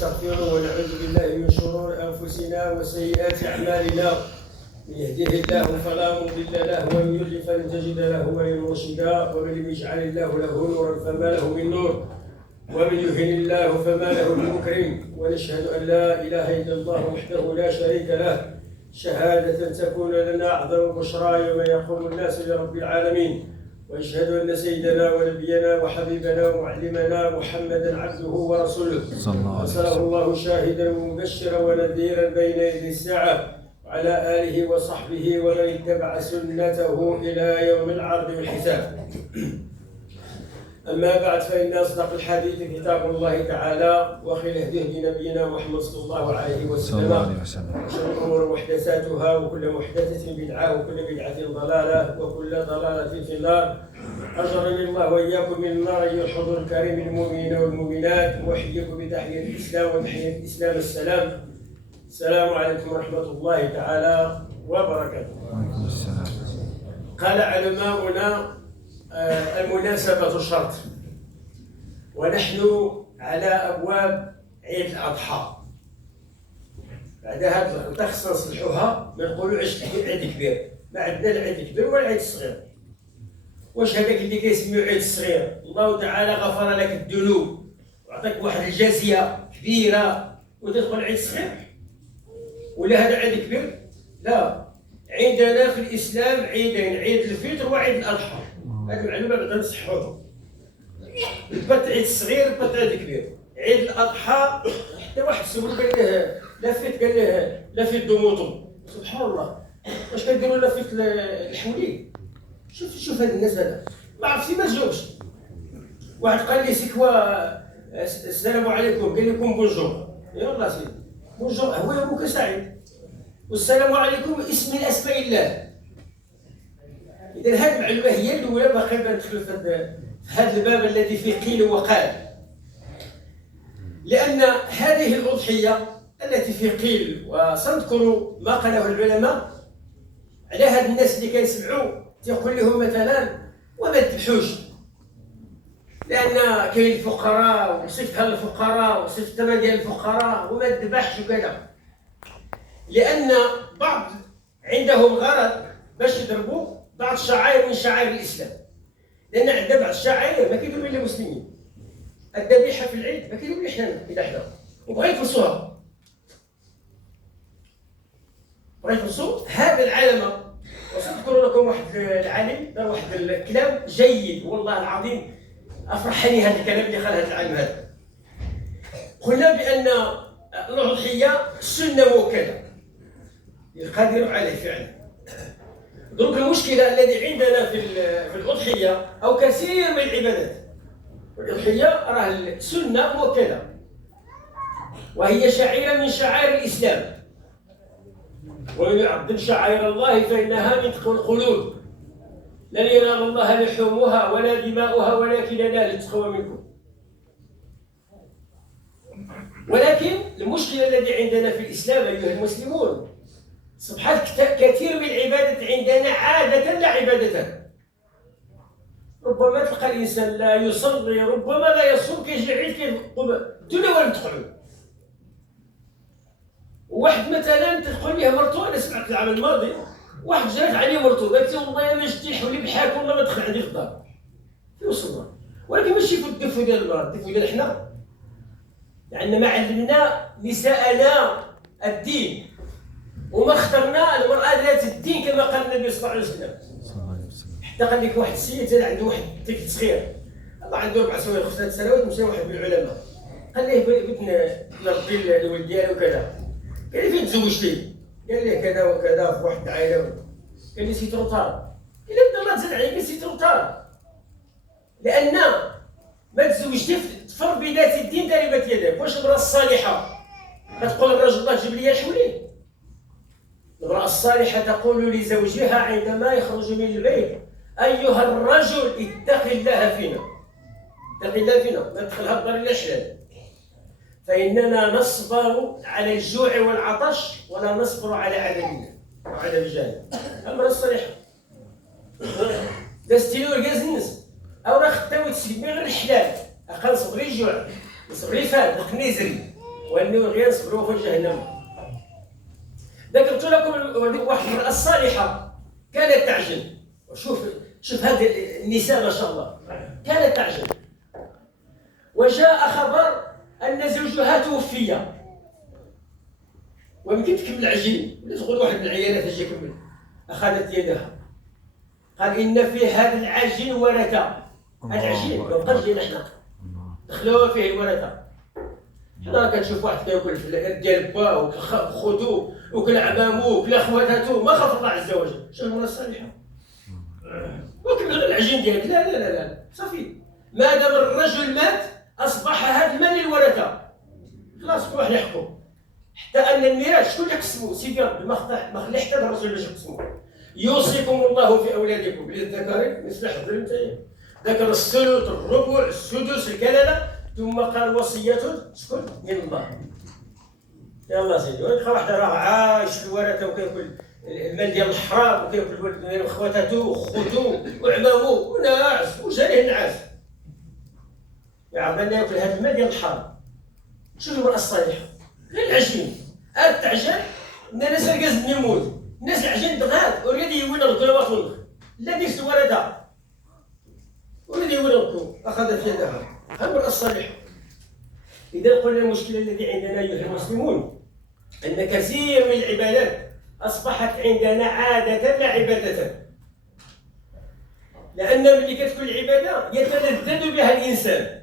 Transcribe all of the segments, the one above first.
ونستغفره ونعوذ بالله من شرور أنفسنا وسيئات أعمالنا. من يهده الله فلا مضل له ومن يضلل فلن تجد له وليا مرشدا. ومن لم يجعل الله له نورا فما له من نور ومن يهن الله فما له من مكرم. ونشهد أن لا إله إلا الله وحده لا شريك له شهادة تكون لنا أعظم بشرى يوم يقوم الناس لرب العالمين. واشهد ان سيدنا ونبينا وحبيبنا ومعلمنا محمدا عبده ورسوله ارسله الله شاهدا ومبشرا ونذيرا بين يدي الساعه وعلى اله وصحبه ومن اتبع سنته الى يوم العرض والحساب. أما بعد فإن أصدق الحديث كتاب الله تعالى وخير الهدي نبينا محمد صلى الله عليه وسلم وشر الأمور محدثاتها وكل محدثة بدعة وكل بدعة ضلالة وكل ضلالة في النار. أجرني الله وإياكم من النار أيها الحضور الكريم المؤمنين والمؤمنات. أحييكم بتحية الإسلام وتحية الإسلام السلام. السلام عليكم ورحمة الله تعالى وبركاته. وعليكم السلام. قال علماؤنا المناسبة شرط، ونحن على أبواب عيد الأضحى. بعد هذا الطقس نصلحوها ما نقولوا عيد كبير، ما عندنا العيد الكبير ولا العيد الصغير. واش هذاك اللي كيسميو عيد الصغير؟ الله تعالى غفر لك الذنوب وعطاك واحد الجازية كبيرة وتدخل العيد الصغير؟ ولا هذا عيد كبير؟ لا، عندنا في الإسلام عيدين، عيد الفطر وعيد الأضحى. هذه المعلومة بعدا نصحوها. بات عيد الصغير بات عيد كبير. عيد الأضحى حتى واحد سولو قال له لافيت، قال له لافيت دوموطو. سبحان الله، واش كديروا لافيت الحولي؟ شوف هاد الناس هذا ما عرفتي ما جاوبش. واحد قال لي سيكوا السلام عليكم، قال لكم بونجور. يلا سيدي بونجور هو يبوك سعيد، والسلام عليكم اسم من اسماء الله. إذا هذه المعلومة هي الأولى. باقي ندخلوا في هذا الباب الذي فيه قيل وقال، لأن هذه الأضحية التي فيه قيل، وسنذكر ما قاله العلماء على هاد الناس اللي كنسمعوا تيقول لهم مثلا وما تذبحوش، لأن كاين الفقراء وصفتها الفقراء وصفت الثمن ديال الفقراء وما تذبحش وكذا، لأن بعض عندهم غرض باش يضربوا بعض الشعائر من شعائر الإسلام. لأن عندنا بعض الشعائر ما كيديروا إلا المسلمين. الذبيحة في العيد ما كيديروا إلا حنا إذا حدا وبغا يفرسوها، بغا يفرسوا هذه العلامة. وسأذكر لكم واحد العالم دار واحد الكلام جيد والله العظيم أفرحني هذا الكلام اللي قال هذا العالم هذا. قلنا بأن الأضحية سنة مؤكدة القادر عليه فعلا. دروك المشكلة الذي عندنا في الأضحية أو كثير من العبادات، الأضحية راه سنة مؤكدة وهي شعيرة من شعائر الإسلام. ومن يعظم شعائر الله فإنها من تقوى القلوب. لن ينال الله لحومها ولا دماؤها ولكن ينال التقوى منكم. ولكن المشكلة الذي عندنا في الإسلام أيها المسلمون، سبحان كثير من العبادات عندنا عادة لا عبادة. ربما تلقى الإنسان لا يصلي، ربما لا يصوم، كيجي العيد كيقوم دون ولا مدخلو. واحد مثلا تدخل ليه مرتو، أنا سمعت العام الماضي واحد جات عليه مرتو قالت له والله ما جبتي الحولي بحالك والله ما دخل عندي في الدار. وصلنا، ولكن ماشي في الدفو ديال المرأة، الدفو ديال حنا. لأن ما علمنا نساءنا الدين وما اخترنا المرأة ذات الدين كما قال النبي صلى الله عليه وسلم. حتى قال لك واحد السيد زاد عنده واحد طفل صغير، الله عنده 4 سنوات 5 سنوات، مشى واحد من العلماء قال ليه بغيت نربي الولد ديالي وكذا. قال لي فين تزوجتي؟ قال ليه كذا وكذا في واحد العائلة. قال لي سي تروطار. قال لي الله تزاد عليك سي تروطار، لأن ما تزوجتي تفر بذات الدين تربت يدك. واش المرأة الصالحة كتقول الرجل الله جيب لي الحولي؟ المرأة الصالحة تقول لزوجها عندما يخرج من البيت أيها الرجل اتق الله فينا، اتق الله فينا، ما تدخلها الدار إلا حلال، فإننا نصبر على الجوع والعطش ولا نصبر على عدمنا وعدم الجهل. المرأة الصالحة داستيلو الكاز الناس أو راه خدام وتسلمي غير الحلال، أقل صبري الجوع صبري فات نزري وأنه غير يصبروا في جهنم. ذكرت لكم واحد المرأة الصالحة كانت تعجن. شوف هذه النساء ما شاء الله، كانت تعجن، وجاء خبر أن زوجها توفي ويمكن تكمل العجين، ولا تقول واحد من العيالات اجي يكمل. أخذت يدها، قال إن في هذا العجين ورثة. هذا العجين ما بقاش ديالنا حنا، دخلوها فيه الورثة. حنا كتشوف واحد كياكل في ديال باه وكل خوتو وكل عمامو وكل خواتاتو، ما خاف الله عز وجل. شنو المرأة الصالحة؟ وكل العجين ديالك لا لا لا لا صافي، ما دام الرجل مات اصبح هذا المال للورثه، خلاص كل واحد يحكم. حتى ان الميراث شكون اللي يقسمو؟ سيدي ربي ما خلى حتى الرسول باش يقسمو. يوصيكم الله في اولادكم للذكر مثل حظ الانثيين. ذكر الثلث، الربع، السدس، الكلاله، ثم قال وصيه شكون؟ من الله. يلا سيدي، ويبقى واحد راه عايش في الورثه وكياكل المال ديال الحرام وكياكل الولد ديال خواتاتو وخوتو وعمامو وناعس وجاريه النعاس، يعرف انه ياكل هذا المال ديال الحرام. شوف المرأة الصالحة غير العجين تعجن، الناس الكاز يموت، الناس العجين دغات وريد يوين الكلوات والله لا ديك الورثة وريد يوين الكلو. اخذت يدها المرأة الصالحة. اذا قلنا المشكلة الذي عندنا ايها المسلمون ان كثير من العبادات أصبحت عندنا عادة لا عبادة، لأن ملي كتكون العبادة يتلذذ بها الإنسان.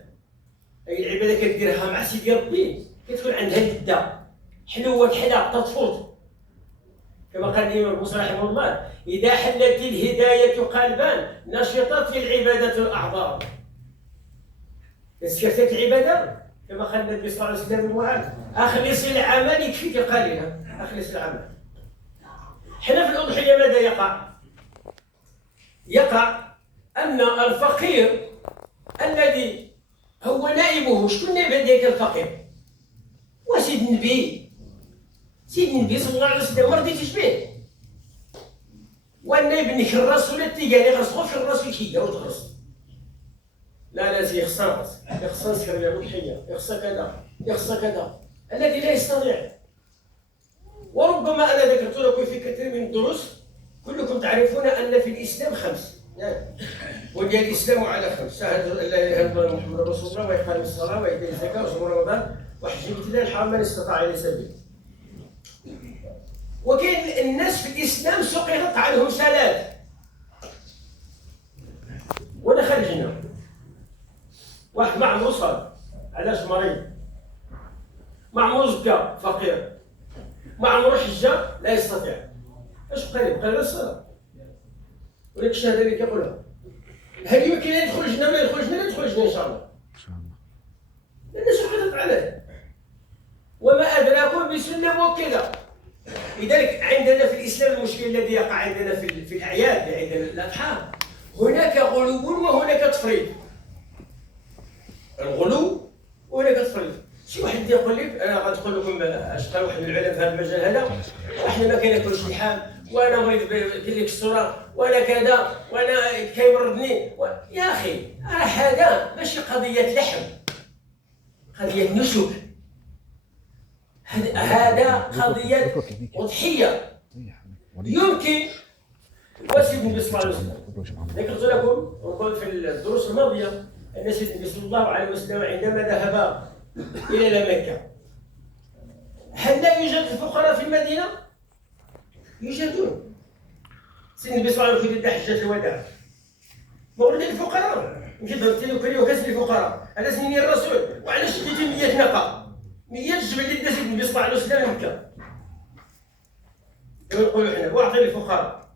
أي العبادة كديرها مع سيدي ربي كتكون عندها لذة حلوة كحلة تطفوط، كما قال الإمام البوصيري رحمه الله: إذا حلت الهداية قلبان نشطت العبادة الأعضاء. استكثرت العبادة كما قال النبي صلى الله عليه وسلم لمعاذ: أخلص العمل يكفيك قليلا. أخلص العمل. حنا في الأضحية ماذا يقع؟ يقع أن الفقير الذي هو نائبه، شكون نائب ديالك الفقير؟ وسيد النبي، سيد النبي صلى الله عليه وسلم، ما رضيتيش به. والنائب نكرس ولا تيقال يغرس غير في الراس ويكيا وتغرس. لا سي خصها نسكر بها الأضحية، يخصها كذا، يخصها كذا، الذي لا يستطيع. وربما أنا ذكرت لكم في كثير من الدروس، كلكم تعرفون أن في الإسلام 5، بني الإسلام على 5: شهادة أن لا إله إلا الله محمد رسول الله، وإقام الصلاة، وإيتاء الزكاة، وصوم رمضان، وحج بيت الله الحرام من استطاع إليه سبيلا. وكاين الناس في الإسلام سقطت عنهم 3 ودخل الجنة. واحد ما عمرو صاد، علاش؟ مريض. ما عمرو زكى، فقير. ما عمرو حجة، لا يستطيع. اش بقى ليه؟ بقى غير الصلاة ولكن الشهادة اللي كيقولها. هذه ما كاين يدخل الجنة ولا يدخل الجنة، لا يدخل الجنة إن شاء الله. لأن سقطت عليه. وما أدراكم بسنة موكلة. لذلك عندنا في الإسلام المشكل الذي يقع عندنا في الأعياد، عندنا الأضحى، هناك غلو وهناك تفريط. الغلو وهناك تفريط. شي واحد يقول لك، انا غنقول لكم اش قال واحد من العلماء في هذا المجال هذا: احنا ما كناكلش اللحم، وانا مريض كاين لك السرعه، وانا كذا، وانا كيمرضني يا اخي هذا ماشي قضيه لحم، قضيه نسك. هذا قضيه أضحية. يمكن وسيد النبي صلى الله عليه وسلم، ذكرت لكم ربما في الدروس الماضيه ان سيد النبي صلى الله عليه وسلم عندما ذهب إلى مكة، هل لا يوجد الفقراء في المدينة؟ يوجدون. سيدنا النبي صلى الله عليه وسلم في حجة الوداع مولد الفقراء، يمكن تمثلوا كريم وكسب الفقراء. هذا سنين الرسول، وعلاش شديتي 100 ناقة، 100 جبل اللي دا سيدنا النبي صلى الله عليه وسلم مكة. كما نقولوا حنا: واعطي للفقراء.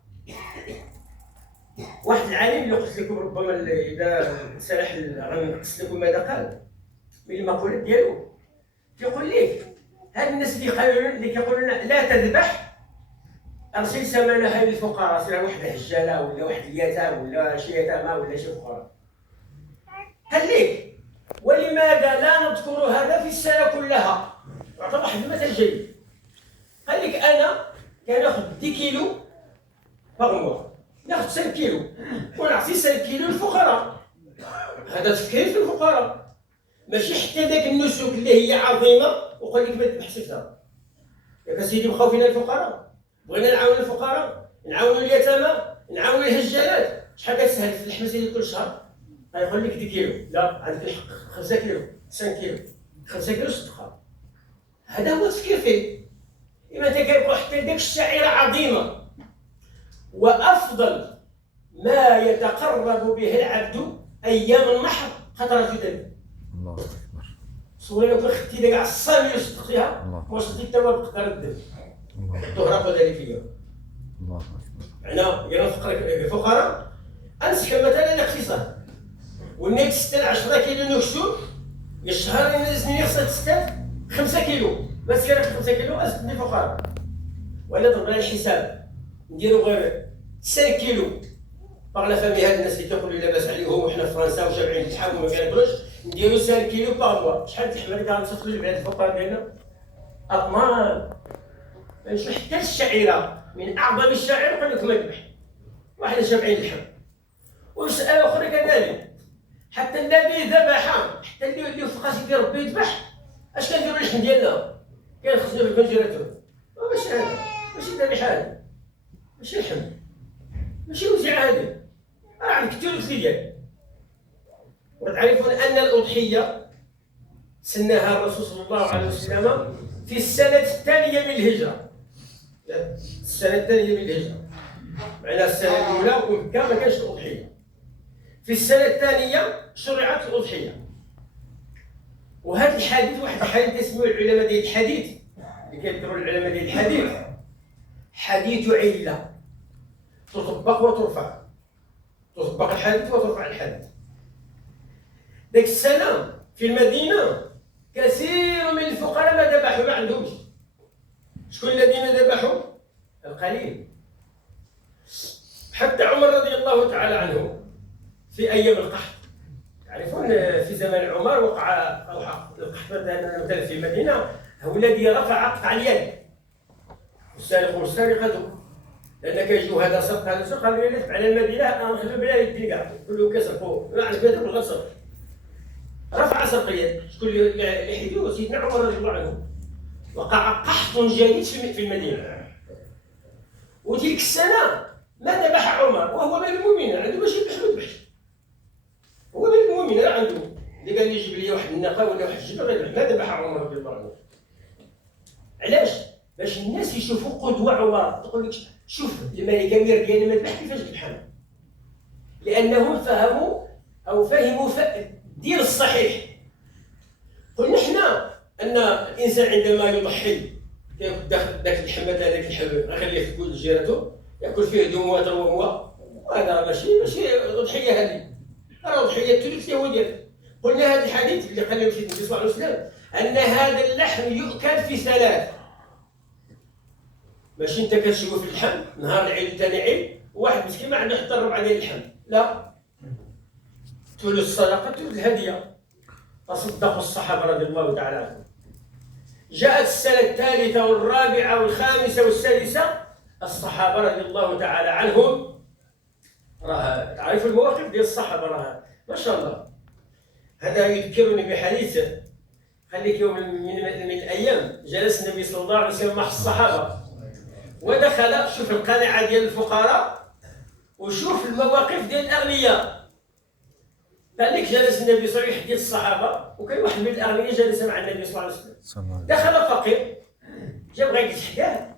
واحد العالم اللي قلت لكم ربما إذا سمح غنقص لكم ماذا قال من المقولات ديالو، كيقول لك: هاد الناس اللي كيقولوا لنا لا تذبح، ارسل ثمنها للفقراء، سير واحد الحجاله ولا واحد اليتام ولا شي يتامى ولا شي فقراء. قال لك: ولماذا لا نذكر هذا في السنه كلها؟ يعطي واحد المثل جيد. قال لك: انا كناخذ 10 كيلو باغ، ناخذ 5 كيلو ونعطي 5 كيلو للفقراء. هذا تفكير في الفقراء، ماشي حتى ذاك النسك اللي هي عظيمه وقال لك ما تذبحش شفتها. ياك سيدي مخاوفين الفقراء، بغينا نعاونوا الفقراء، نعاونوا اليتامى، نعاونوا الهجالات. شحال كتسهل في اللحمه سيدي كل شهر؟ غيقول لك دي كيلو، لا عندك الحق 5 كيلو 5 كيلو 5 كيلو صدقه. هذا هو التفكير فيه. إما أنت كيبقى حتى ديك الشعيرة عظيمة، وأفضل ما يتقرب به العبد أيام النحر قطرة دم. الله أكبر. صوري لو كنت خدتي ديك الصامية وصدقتيها وصلتي حتى هو بقطرة الدم. الظهر قلت لي فيا. الله أكبر. أنا الفقراء أنسحب مثلا الاقتصاد، والنيت تستل 10 كيلو نكسور، الشهر ينزلني خصها تستل 5 كيلو، بس كان 5 كيلو أزدني فقراء. ولا ضربنا الحساب نديرو غير 5 كيلو باغ لا فامي. هاد الناس اللي كيقولوا لاباس عليهم وحنا في فرنسا وشابعين اللحم وما كناكلوش، نديرو 5 كيلو باغ موا. شحال اللحمه اللي كنصيفطوا للبلاد الفقراء ديالنا؟ اطنان. ما نشوف حتى الشعيره من اعظم الشعير يقول لك ما ذبح وحنا شابعين اللحم. ومساله اخرى كذلك، حتى الذي ذبح، حتى اللي فقاش يدير ربي يذبح، اش كنديروا اللحم ديالنا؟ كنخزنوا في الفنجيراتور. ماشي هذا، ماشي ذبيحه هذا، ماشي لحم، ماشي وزع عادي. راه عندك الثلث ديالك. وتعرفون ان الاضحيه سناها الرسول صلى الله عليه وسلم في السنه الثانيه من الهجره. السنه الثانيه من الهجره، معناها السنه الاولى ومكه ما كانش الاضحيه. في السنه الثانيه شرعت الاضحيه. وهذا الحديث واحد الحديث اسمه العلماء ديال الحديث، اللي كيذكروا العلماء ديال الحديث، حديث عله تطبق وترفع، تطبق الحديث وترفع الحديث. ذيك السنه في المدينه كثير من الفقراء ما ذبحوا، ما عندهمش. شكون الذين ذبحوا؟ القليل. حتى عمر رضي الله تعالى عنه في ايام القحط، تعرفون في زمن عمر وقع القحط مثلا في المدينه، هو الذي رفع قطع اليد، السارق والسارقه، لان كيجيو هذا سرق هذا سرق، هذا يلف على المدينه انا نخلو بلا يدي كاع كله كيسرقوا، ما عرف هذا ولا سرق. رفع سرق اليد. شكون اللي حيدوه؟ سيدنا عمر رضي الله عنه. وقع قحط جديد في المدينه، وتلك السنه ما ذبح عمر وهو من المؤمنين، عنده باش يذبح ما ذبحش. هو من المؤمنين، راه عنده اللي قال لي جيب لي واحد الناقه ولا واحد الجبل غير ما ذبح عمر رضي الله عنه. علاش؟ باش الناس يشوفوا قدوه عمر. تقول لك شوف الملك امير ديالنا ما ذبح كيفاش ذبحنا؟ لانهم فهموا او فهموا الدين الصحيح. قلنا حنا ان الانسان عندما يضحي كياخذ ذاك اللحم، هذاك اللحم راه خليه في كل جيرته ياكل فيه دموات وهو، وهذا ماشي اضحيه. هذه راه اضحيه الثلث هو ديالك. قلنا هذا الحديث اللي قال النبي صلى الله عليه وسلم ان هذا اللحم يؤكل في 3. ماشي انت كتشوفه في اللحم نهار العيد ثاني عيد وواحد مسكين ما عنده حتى الربع ديال اللحم، لا، ثلث الصدقه ثلث الهديه. فصدقوا الصحابه رضي الله تعالى عنهم. جاءت السنه الثالثه والرابعه والخامسه والسادسه، الصحابه رضي الله تعالى عنهم، راه تعرفوا المواقف ديال الصحابه، راه ما شاء الله. هذا يذكرني بحديث، خليك يوم من الايام جلس النبي صلى الله عليه وسلم مع الصحابه ودخل، شوف القناعه ديال الفقراء وشوف المواقف ديال الاغنياء. فعندك جلس النبي صلى الله عليه وسلم يحدث الصحابه، وكان واحد من الاغنياء جالس مع النبي صلى الله عليه وسلم. دخل فقير جا بغى يجلس حداه،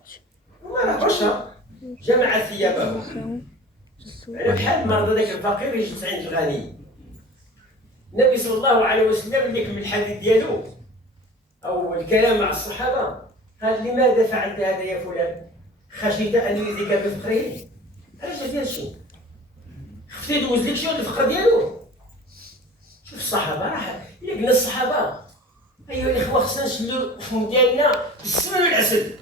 وما راه بشر، جمع ثيابه بحال مرضى ذاك الفقير يجلس عند الغني. النبي صلى الله عليه وسلم اللي يكمل الحديث ديالو او الكلام مع الصحابه قال: لماذا فعلت هذا يا فلان؟ خشيت ان يؤذيك بفقره؟ علاش ديال الشيء؟ خفتي يدوز لك شي الفقر ديالو؟ شوف الصحابه، راه الا قلنا الصحابه ايها الاخوه خصنا نشدوا الفم ديالنا بالسمن والعسل.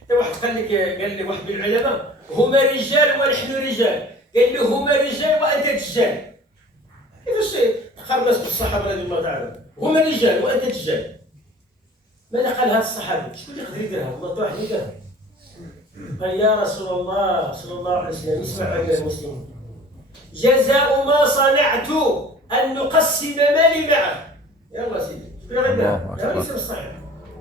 حتى واحد قال لي واحد من العلماء: هما رجال ونحن رجال. قال له: هما رجال وانت دجال. كيفاش تقارن بالصحابه رضي الله تعالى عنهم؟ هما رجال وانت دجال. ماذا قال هذا الصحابي؟ شكون اللي يقدر يديرها؟ والله واحد يديرها. قال: يا رسول الله صلى الله عليه وسلم، اسمع ايها المسلمين، جزاء ما صنعت ان نقسم مالي معه. يلا سيدي، شكون اللي غيديرها؟ هذا ليس بالصحيح.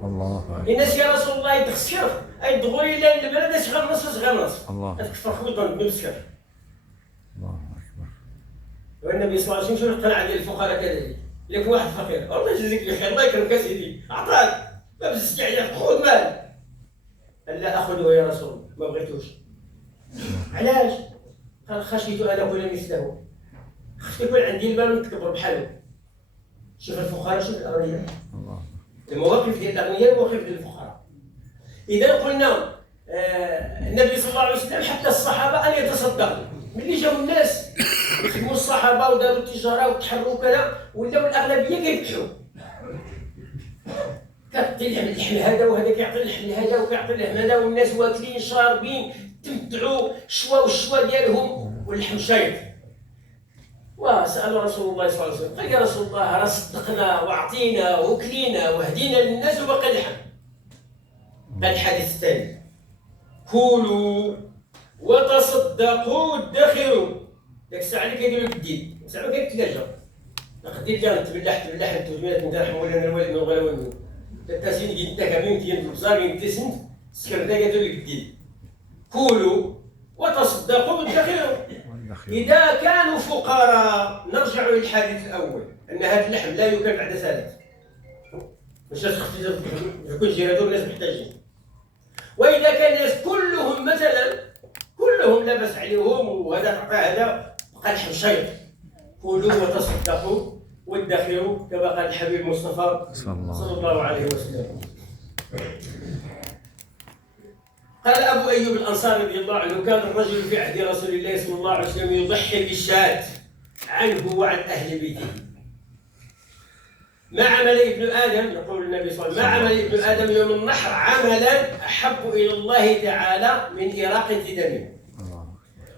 الله أكبر. الناس يا رسول الله يتخسر اي دغوري لا البلد صغر نص صغر نص الله هذاك فرخوطا بمسكر. الله أكبر. والنبي صلى الله عليه وسلم شنو القناعه ديال الفقراء كذلك؟ لك واحد فقير الله يجزيك بخير الله يكرمك سيدي اعطاك ما بزز خذ مال. قال لا اخذه يا رسول الله ما بغيتوش. علاش؟ قال خشيت ان اكون مثله، خشيت يكون عندي المال ونتكبر بحاله. شوف الفقراء شوف الاغنياء، الله المواقف ديال الاغنياء ومواقف ديال الفقراء. اذا قلنا النبي صلى الله عليه وسلم حتى الصحابه ان يتصدقوا، ملي جاو الناس يخدموا الصحابه وداروا التجاره وتحروا كذا ولاو الاغلبيه كيفتحوا. كيعطي اللحم هذا وهذا كيعطي اللحم هذا وكيعطي اللحم هذا والناس واكلين شاربين تمتعوا الشوا ديالهم واللحم شايط. وسأل رسول الله صلى الله عليه وسلم قال يا رسول الله راه صدقنا واعطينا وكلينا وهدينا للناس وبقى اللحم. قال الحديث الثاني كلوا وتصدقوا وادخروا. ديك الساعه اللي كيديروا الجديد الساعه ما كيتلاجا نقدر كان تبلح انت وجميله انت رحم ولا الوالد من غير والد التاسين يجي انت كامل كاين في البزار ينتسن سكرتا كيديروا الجديد. كلوا وتصدقوا وادخروا. إذا كانوا فقراء نرجع للحديث الأول أن هذا اللحم لا يؤكل بعد ثالث. مش يكون جيرانهم الناس محتاجين. وإذا كان الناس كلهم مثلا كلهم لاباس عليهم وهذا تعطى هذا بقى لحم شيط. كلوا وتصدقوا وادخروا كما قال الحبيب المصطفى صلى الله عليه وسلم. قال أبو أيوب الأنصاري رضي الله عنه كان الرجل في عهد رسول الله صلى الله عليه وسلم يضحي بالشاة عنه وعن أهل بيته. ما عمل ابن آدم يقول النبي صلى الله عليه وسلم ما عمل ابن آدم يوم النحر عملا أحب إلى الله تعالى من إراقة دمه.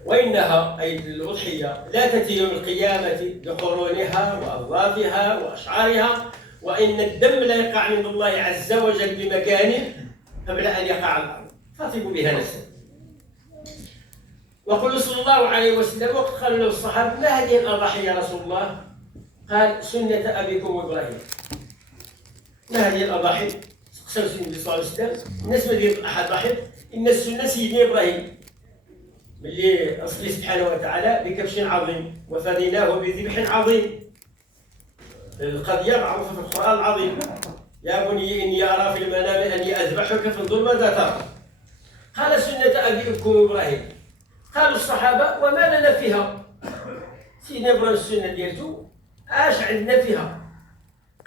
وإنها أي الأضحية لا تأتي يوم القيامة بقرونها وأظلافها وأشعارها وإن الدم لا يقع عند الله عز وجل بمكانه قبل أن يقع على الأرض فاطبوا بها نفسه. وقال صلى الله عليه وسلم وقد قالوا له الصحابة ما هذه الأضاحي يا رسول الله؟ قال سنة أبيكم إبراهيم. ما هذه الأضاحي؟ سأل النبي صلى الله عليه وسلم الناس ما دير أحد ضحي إن السنة سيدنا إبراهيم اللي أصلي سبحانه وتعالى بكبش عظيم وفديناه بذبح عظيم. القضية معروفة في القرآن العظيم يا بني إني أرى في المنام أني أذبحك فانظر ماذا ترى. قال سنة أبيكم إبراهيم. قالوا الصحابة وما لنا فيها؟ سيدنا إبراهيم السنة ديالته اش عندنا فيها؟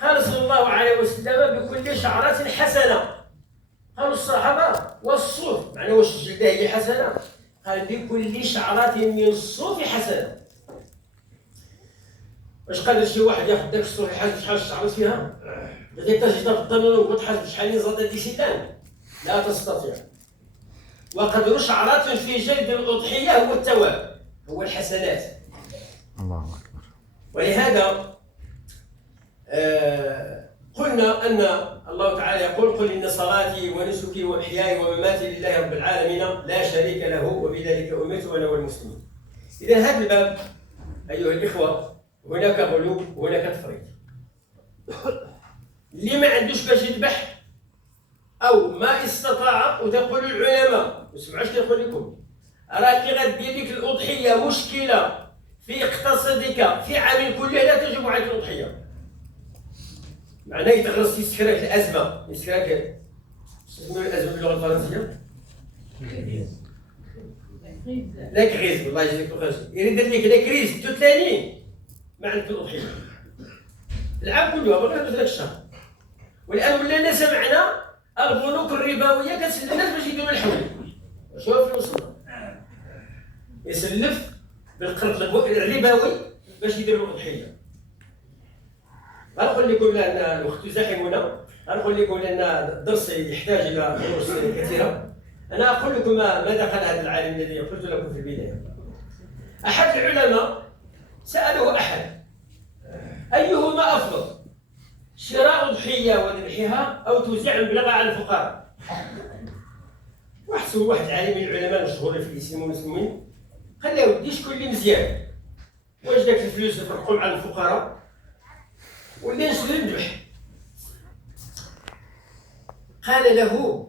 قال صلى الله عليه وسلم بكل شعرة حسنة. قالوا الصحابة والصوف معناه واش الجلدة هي حسنة؟ قال بكل شعرة من الصوف حسنة. واش قادر شي واحد ياخذ داك الصوف يحاسب شحال الشعرات فيها؟ بديت تجي تفضل وتحاسب شحال زادت دي سيدان؟ لا تستطيع. وقدر شعرات في جلد الأضحية هو الثواب هو الحسنات. الله أكبر. ولهذا قلنا أن الله تعالى يقول قل إن صلاتي ونسكي ومحياي ومماتي لله رب العالمين لا شريك له وبذلك أمرت وأنا والمسلمين. إذا هذا الباب أيها الإخوة هناك غلو وهناك تفريط. اللي ما عندوش باش يذبح أو ما استطاع وتقول العلماء ما سمعوش كيقول لكم راه كي غدير لك الأضحية مشكلة في اقتصادك في عام كله لا تجب عليك الأضحية. معناه يتغرس يسكرك الأزمة يسكرك تسميو الأزمة باللغة الفرنسية؟ لا كريز والله يجزيك بخير. يريد لك لا كريز تتلاني ما عندك الأضحية. العام كله ما غير ذاك الشهر. والآن ولينا سمعنا البنوك الربوية كتسلف الناس باش يديروا الحول. شوف وصلنا. يسلف بالقرض الربوي باش يديروا الأضحية. غنقول لكم لأن الوقت يزاحمنا، غنقول لكم لأن الدرس يحتاج إلى دروس كثيرة. أنا أقول لكم ماذا قال هذا العالم الذي قلت لكم في البداية. أحد العلماء سأله أحد أيهما أفضل؟ شراء أضحية وذبحها أو توزيع المبلغ على الفقراء؟ واحد عالم من العلماء المشهورين في الإسلام والمسلمين قال له ودي شكون اللي مزيان؟ واش داك الفلوس نفرقهم على الفقراء ولا نشري نذبح؟ قال له: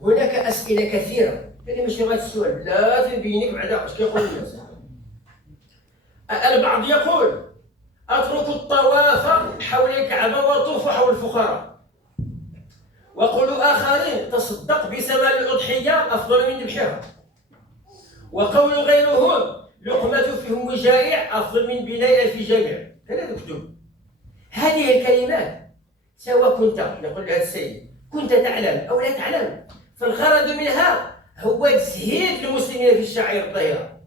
هناك أسئلة كثيرة. يعني ماشي غير السؤال، لا تبينك بعدا اش كيقول الناس. البعض يقول: اتركوا الطواف حول الكعبة وطوفوا حول الفقراء. وقولوا آخرين: تصدق بثمن الأضحية أفضل من ذبحها. وقول غيرهم: لقمة فيهم جائع أفضل من بناء 1000 جامع. هذا مكتوب. هذه الكلمات سواء كنت، يقول لها السيد، كنت تعلم أو لا تعلم، فالغرض منها هو تزهيد المسلمين في الشعائر الظاهرة.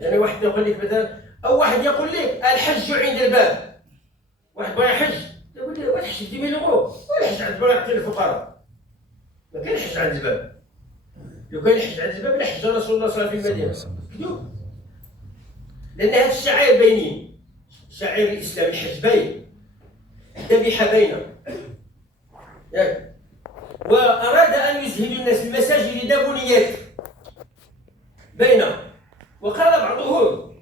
يعني واحد يقول لك مثلا، أو واحد يقول لك الحج عند الباب. واحد بغى يحج يقول لي: واحد حج 10 000 يورو، ولا حج عند بغى يعطي للفقراء. ما كاينش حج عند الباب. لو كان الحج عند الباب لحج رسول الله صلى الله عليه وسلم في المدينة. كذوب. لأن هاد الشعائر باينين. شعائر الإسلام الحج باين، الذبيحة باينة. وأراد أن يزهد الناس في المساجد لذا بنيات باينة. وقال بعضهم: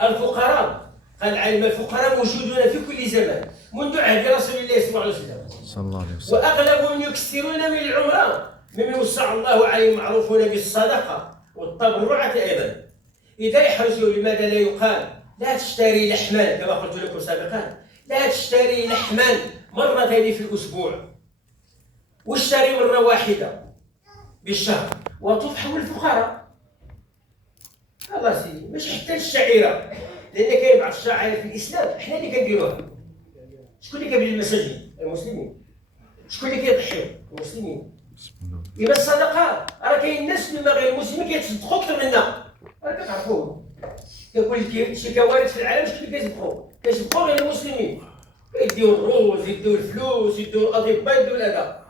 الفقراء، قال العالم: الفقراء موجودون في كل زمان منذ عهد رسول الله صلى الله عليه وسلم، وأغلبهم يكثرون من العمرة ممن وسع الله عليهم، معروفون بالصدقة والتبرعة أيضا. إذا يحرجوا لماذا لا يقال: لا تشتري لحما، كما قلت لكم سابقا، لا تشتري لحما مرتين في الأسبوع، واشتري مرة واحدة بالشهر، وطوف حول الفقراء. هذا سيدي، ماشي حتى الشعيرة، لأن كاين بعض الشعائر في الإسلام حنا اللي كنديروها. شكون اللي كيبني المساجد؟ المسلمين. شكون اللي كيضحيو؟ المسلمين. إذا الصدقة راه كاين الناس اللي غير المسلمين كيتصدقوا أكثر منا، راه كتعرفوهم. كيقول شي كوارث في العالم شكون اللي كيسبقوا غير المسلمين. يديو الروز، يديو الفلوس، يديو الأطباء، يديو الأذى.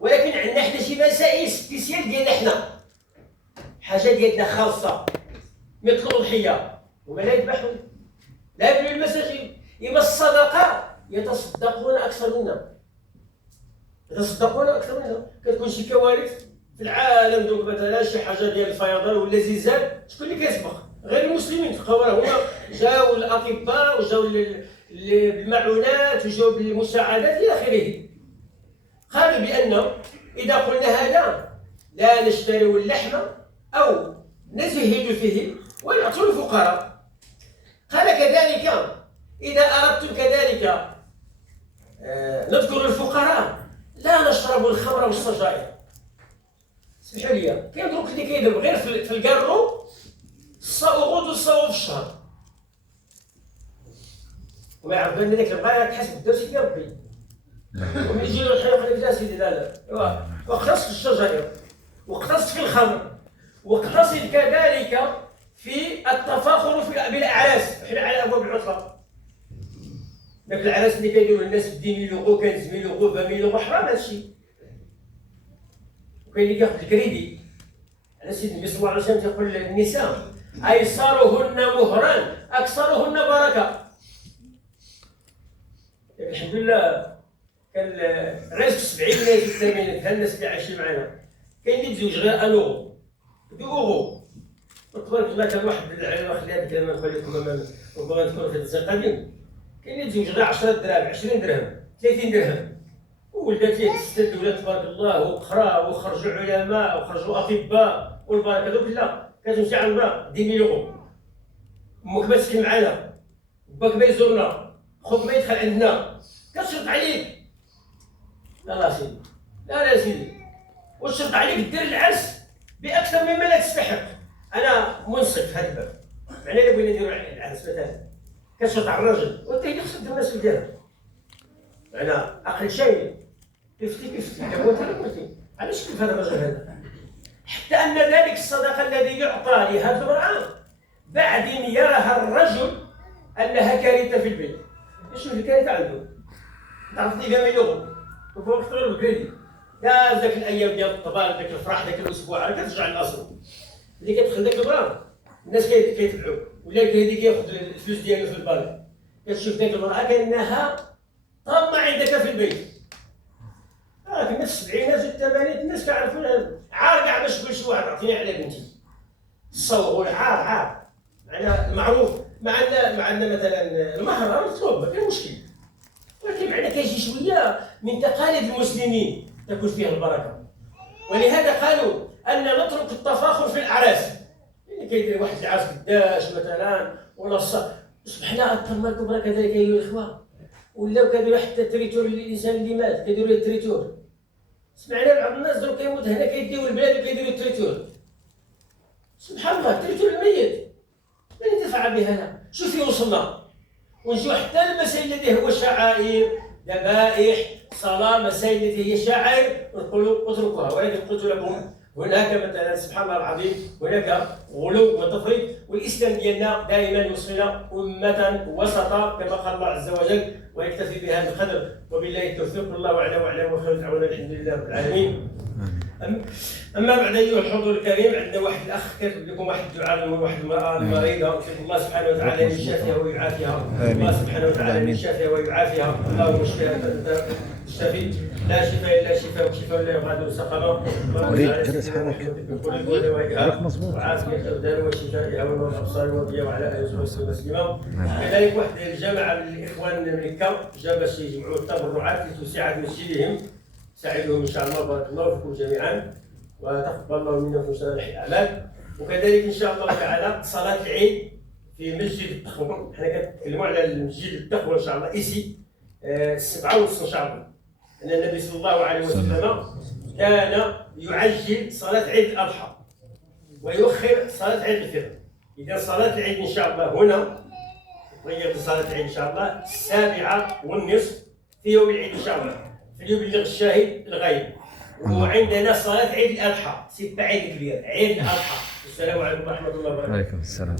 ولكن عندنا حنا شي مسائل سبيسيال ديالنا حنا، حاجة ديالنا خاصة مثل الأضحية، هما لا يذبحون، لا يبنوا المساجد. إما الصدقة يتصدقون أكثر منا، يتصدقون أكثر منا. كتكون شي كوارث في العالم دوك، مثلا شي حاجة ديال الفيضان ولا زلزال، شكون اللي كيسبق؟ غير المسلمين. تلقاو هما جاو الأطباء وجاو بالمعونات وجاو بالمساعدات إلى آخره. قالوا بأن إذا قلنا هذا لا نشتري اللحم أو نزهد فيه ونعطي الفقراء. قال كذلك إذا أردتم كذلك نذكر الفقراء لا نشرب الخمر والسجائر. اسمحوا لي، كاين دروك اللي كيضرب غير في الكارو الصاوغود والصاوغ في الشهر، وما يعرف بان داك البقايا تحسب الدرس ديال ربي. ومن يجي له الحيوان يقول لك: لا سيدي لا واقتص في الشجائر، واقتص في الخمر، واقتصد كذلك في التفاخر بالاعراس. حنا على ابواب العطله، داك العراس اللي كيديروا الناس ب 10 000 يورو، 15 000 يورو، 20 000 يورو، حرام هادشي. وكاين اللي كياخذ الكريدي. على سيدنا النبي صلى الله عليه وسلم تيقول للنساء: ايسرهن مهرا اكثرهن بركه. الحمد لله كان غير في السبعينات في الثمانينات الناس اللي عايشين معنا كاين اللي تزوج غير ان اورو، 2 اورو. تبارك الله كان واحد العلماء خلي هذا الكلام نقول لكم ربما تكون في الزمان القديم، كاين اللي تزوج غير 10 دراهم، 20 درهم، 30 درهم، وولدات ليه 6 الولاد تبارك الله، وقراو وخرجوا علماء وخرجوا اطباء والبركه. دوك لا، كتمشي عند با 10 000 يورو. امك ما تسكن معنا، باك ما يزورنا، خوك ما يدخل عندنا، كتشرط عليك. لا سيدي، لا سيدي، وشرط عليك دير العرس باكثر مما لا تستحق. انا منصف في هذا الباب. معنى الا بغينا نديرو العرس مثلا كتشرط على الراجل وانت اللي خصك دير المسؤول ديالها. معنى اقل شيء 50-50، لا قوه ولا قوه. علاش كيف هذا الرجل هذا؟ حتى ان ذلك الصدقه الذي يعطى لهذه المراه بعد ان يراها الرجل انها كارثه في البيت. شوف الكارثه عنده، تعرف لي 20 يورو وفوق تغلب الكريدي. يا ذاك الايام ديال الطبال، ذاك الفرح، ذاك الاسبوع، كترجع للاصل. اللي كتدخل ذاك المراه الناس كيتبعوك، ولا اللي كياخذ الفلوس ديالو في البال. كتشوف ذاك المراه كانها طامه عندك في البيت. في الناس السبعينات والثمانينات الناس كيعرفون عار كاع باش تقول شي واحد عطيني على بنتي. الصوغ عار معناها معروف. معنا مثلا المهر مطلوب، ما كاين مشكل. ولكن معنا كيجي شويه من تقاليد المسلمين تكون فيها البركه. ولهذا قالوا ان نترك التفاخر في الاعراس. يعني كيدير واحد العرس قداش مثلا ولا سبحان الله اكثر ما الكبرى كذلك ايها الاخوه، ولاو كيديروا حتى التريتور للانسان اللي مات، كيديروا له التريتور. سمعنا بعض الناس دروك كيموت هنا كيديو البلاد وكيديروا التريتور. سبحان الله التريتور الميت من ينتفع به هذا؟ شوف فين وصلنا. ونجيو حتى المسائل التي هو شعائر، ذبائح، صلاه، مسائل التي هي شعائر نقولوا اتركوها. ولكن قلت لكم هناك مثلا سبحان الله العظيم هناك غلو وتفريط، والاسلام ديالنا دائما يوصلنا امه وسطا كما قال الله عز وجل، ويكتفي بهذا القدر. وبالله التوفيق، والله اعلم واعلم وخير الدعوات الحمد لله رب العالمين. اما بعد ايها الحضور الكريم، عندنا واحد الاخ كاتب لكم واحد الدعاء من واحد المراه مريضه، نسال الله سبحانه وتعالى ان يشافيها ويعافيها. الله سبحانه وتعالى ان يشافيها ويعافيها. اللهم اشفيها انت الشافي، لا شفاء الا شفاء، وشفاء لا يغادر سقما. جلس حالك عليك مظبوط. وعافيه الابدان وشفائها والابصار والضياء وعلى اله وصحبه وسلم تسليما. كذلك واحد الجماعه من الاخوان من مكه جا باش يجمعوا التبرعات لتوسعه مسجدهم. ساعدهم ان شاء الله، بارك الله فيكم جميعا وتقبل الله منا ومنكم صالح الاعمال. وكذلك ان شاء الله تعالى صلاه العيد في مسجد التقوى، حنا كنتكلموا على المسجد التقوى ان شاء الله ايسي 7:30 ان شاء الله. ان النبي صلى الله عليه وسلم كان يعجل صلاه عيد الاضحى ويؤخر صلاه عيد الفطر. اذا صلاه العيد ان شاء الله هنا غير صلاه العيد ان شاء الله 7:30 في يوم العيد ان شاء الله، فليبلغ الشاهد الغيب. وعندنا صلاة عيد الأضحى، سيب عيد كبير، عيد الأضحى. السلام عليكم ورحمة الله وبركاته. وعليكم السلام.